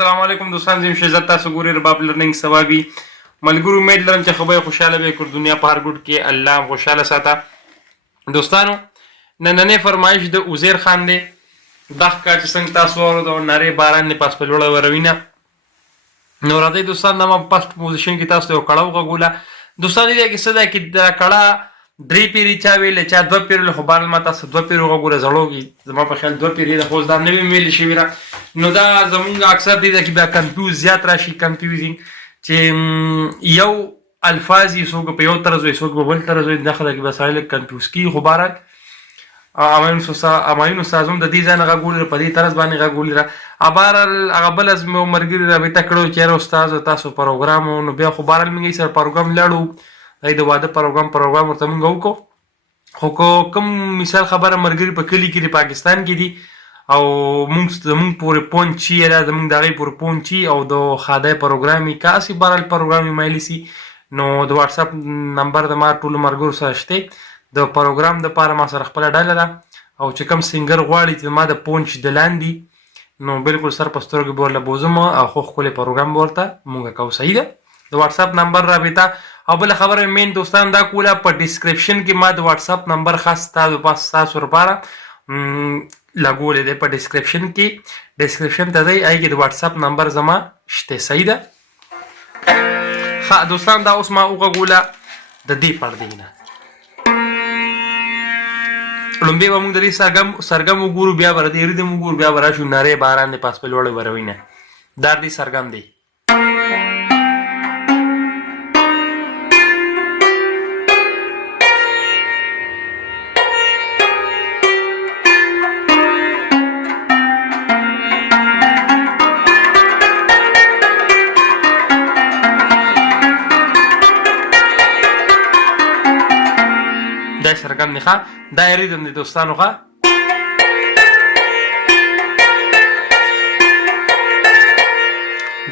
السلام علیکم دوستان، زم شهزاد تاسو ګورئ رباب لرننګ ثوابي ملګرو. امید لرم چې خبره خوشاله به کړ دنیا په هر ګوټ کې الله خوشاله ساته. دوستانو نننې فرمایش د عزیر خان دی. دغه کار چې څنګه تاسو واورئ نری باران نه پاس په لوړه وروینه نو راځئ دوستان دا ما پاست پوزیشن کې تاسو یو کړه وغوله. دوستان دې کې څه ده کې دا کړه درې پیری چا ویل چا دوه پیری له خبر ما تاسو دوه پیری وګوره زړوږي زما په خیال دوه پیری د خو دا نه ویل شي ویرا نو دا زمونږ اکثر دي چې دا کنفیوز زیات راشي کنفیوزینګ چې یو الفاظ یې څوک په یو طرز وي څوک په بل طرز وي داخله کې وسایل کنفیوز کی خبرات اماینو سازم د دې ځای نه غوړي په دې طرز باندې غوړي را ابار هغه بل از مرګري رابطه کړو چې استاد تاسو پروګرام نو بیا خو بارل موږ سره پروګرام لاړو د واده پروګرام ورته موږ وکړو خو کوم مثال خبره مرګري په کلی کې د پاکستان کې دي او موږ پورې پونچی را زموږ دغه پورې پونچی او د خاده پروګرامي کاسي بارل پروګرامي مایلیسی نو د واتس اپ نمبر د ما ټول مرګور سره شته د پروګرام د پاره ما سره خپل ډاله ده او چې کوم سنگر غواړي چې ما د پونچ د لاندې نو بالکل سر پسترګ بوله بوزم او خو خپل پروګرام ورته مونږه کو صحیح ده. د واتس اپ نمبر رابطه او بل خبره مین دوستان دا کوله په ډیسکرپشن کې ما د واتس اپ نمبر خاص تاسو لپاره لګولې ده په ډیسکرپشن کې. ډیسکرپشن ته دی آی کې د واتس اپ نمبر زما شته صحیح ده. ها دوستان دا اوس ما وګوله د دې پردې نه لومبي و موږ درې سرګم وګورو بیا ور دې ریدم وګورو بیا ورا شو ناره باران نه پاس په لوړ وروینه دار دې سرګم دی. دا سرګم نه ښه دا ریدم دي دوستانو ښه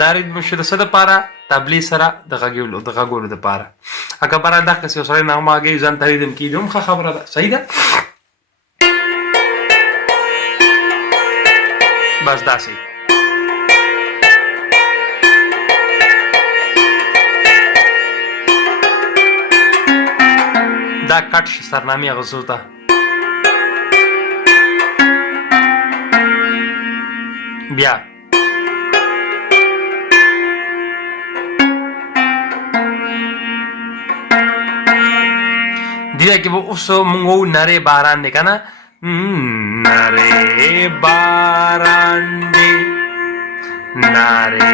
دا ریدم شو د څه دپاره تبلیغ سره د غږولو دپاره اکه باره دا کس یو سړی نغمه هګوي ځان ته ریدم کېږي هم ښه خبره ده صحیح ده. بس داسې دا کټ شي سرنامې اغوستو ته بیا دیده که با اوسو مونگو نره باران ده کنه نره باران ده نره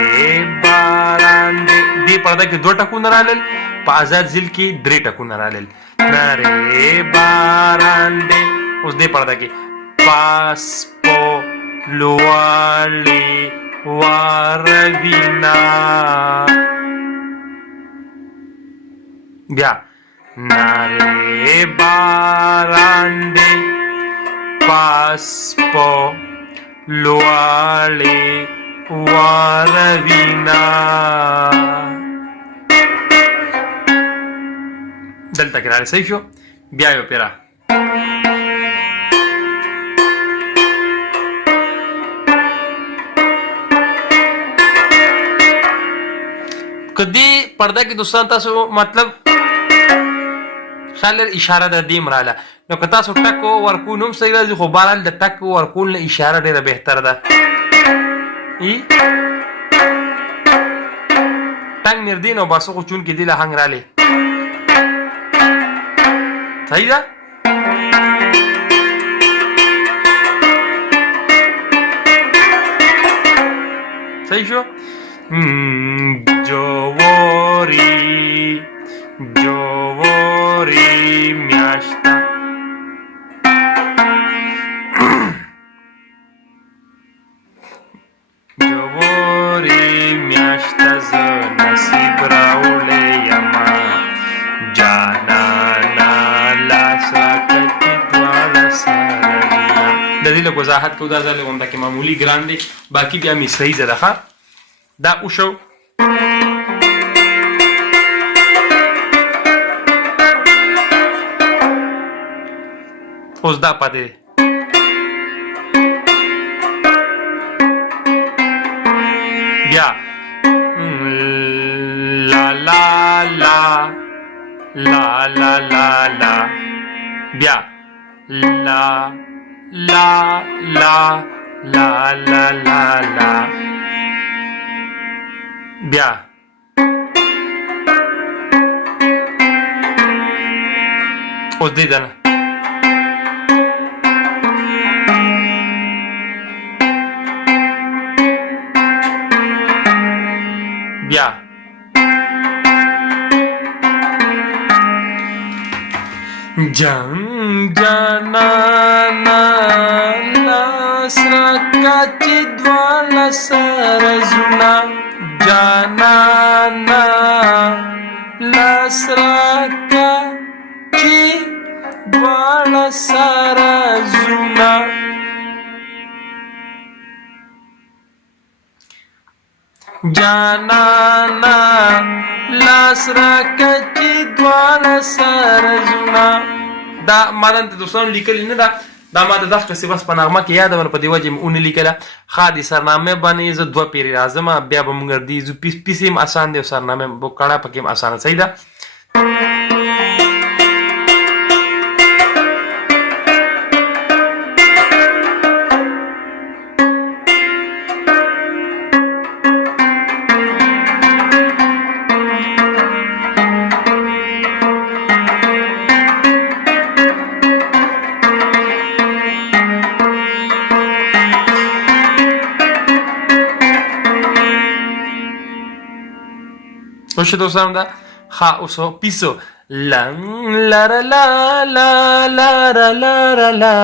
باران ده دی پرده که 2 ټکونه رالل په آزاد ذیل کې 3 ټکونه رالل نره باران ده اوس دی پرده کې پاس پو لوالی واروینا بیا نره باران ده پاس پو لوالی واروینا دلته کې راځي صحیح شو. بیا یو پیرا کدی پرده کې دوستان تاسو مطلب خلل اشاره د دې مراله نو که تاسو ټکو ورکو نوم صحیح راځي خو بهرحال د ټکو ورکول له اشاره ډیره بهتره ده. ټنګ مردین او باسو خو چون کې دی له هنګ رالی صحیح ده. صحیح شو. جواری میاشتا جواری میاشتا ز نصیب راوړې یما جانانا لاسا کتی دواړه سره د دې له وضاحت کو دا ځل ونده کې معمولی ګران دی باقی بیا می صحیح زده دا اوشو اوس دا پاتې بیا لا لا لا لا لا لا لا بیا لا لا لا لا لا لا لا بیا اوس دې ده نه بیا جان جانانا لاس راکا چې دواړه سره زړونه جانانا لاس راکا چې دواړه سره زړونه جانانا لاس راکا چې دواړه سره زړونه دا ما دلته دوستانو لیکلي نه ده دا ما د دغه قصې بس په نغمه کې یادونه په دې وجې مې ونه لیکله ښه د سرنامې باندې زه 2 پیرې راځم بیا به موږ ردي زه پیسې هم اسان دی او سرنامې کڼه پکې هم اسانه صحیح ده Oye, دوستان دا ها اوسو پیسو لا لا لا لا لا لا لا لا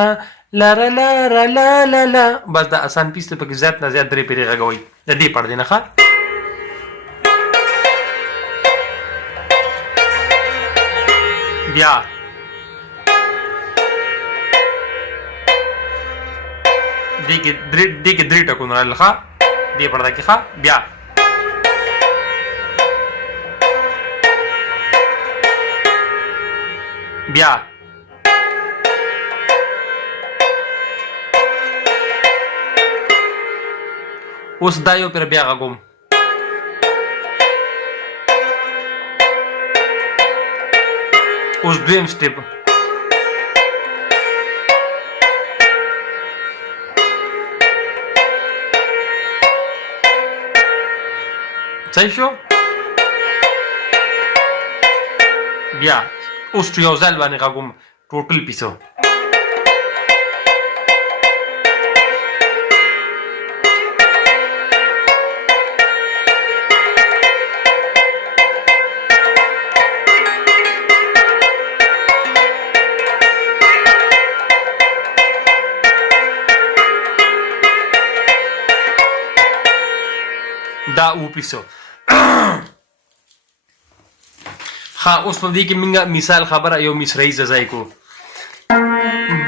لا لا لا لا لا بس دا آسان پیسته پکې زیات نه زیات 3 پیری غوي د دې پړ دی نه ښه بیا دې کې 3 ټکو نه لخوا دې پړ دا کې ښه بیا بیا اوس دا یو پر بیا غوم اوس دویم سټیپ صحیح شو بیا اوس یو ځل باندې غږوم ټوټل پیسو دا او پیسو ها اوس په دې کې موږ مثال خبره یو مصرعي ځای کو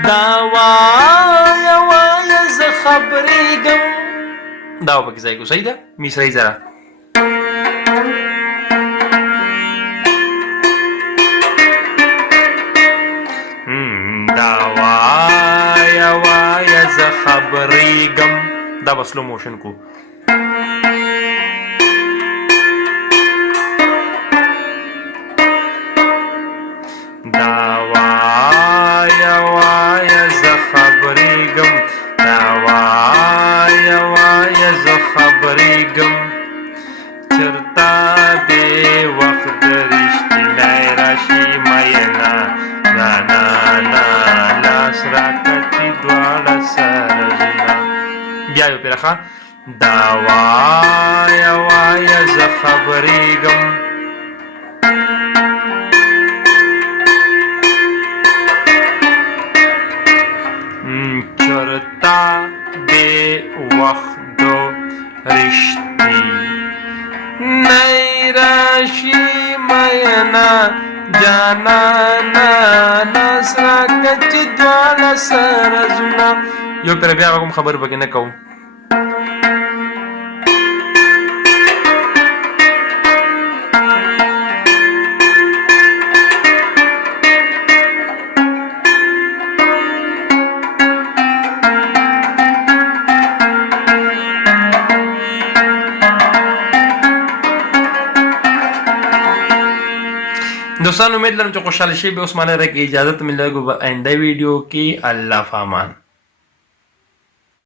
دا وای وای ز خبرېږم دا په کې ځای کو صحیح ده مصرعي زرا دا وای وای ز خبرېږم دا په سلو موشن کو چرتا دے وقت رشتینای راشی مینا نا نا نا لاس راکتی دواړه سره زړونه بیا یو پیرخه دا وایه وایه زه خبرېږم چرتا دے وقت رشتی نئی راشی مینا جانانا ناسرا کچ دواړه سره زړونه یو پیر بیا کوم خبر پکې نه کوم دوستان امید لرم چې خوشحاله شئ. به اوس ماله رک اجازه ملګرو به آینده ویډیو کې الله فامان.